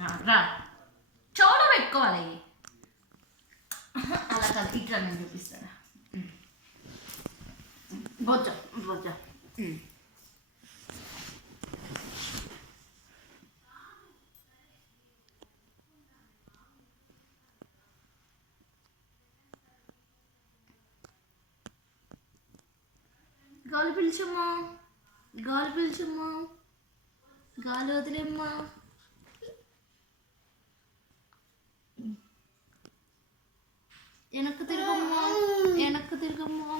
రా చౌడ పెట్టుకోవాలి. అలా కాదు, ఇట్లా నేను చూపిస్తాను. బొజ్జ బొజ్జ గాలి పిలిచమ్మా, గాలి పిలిచమ్మా, గాలి వదిలేమ్మా. వెనక్కు తిరగమ్మా, వెనక్కు తిరగమ్మా.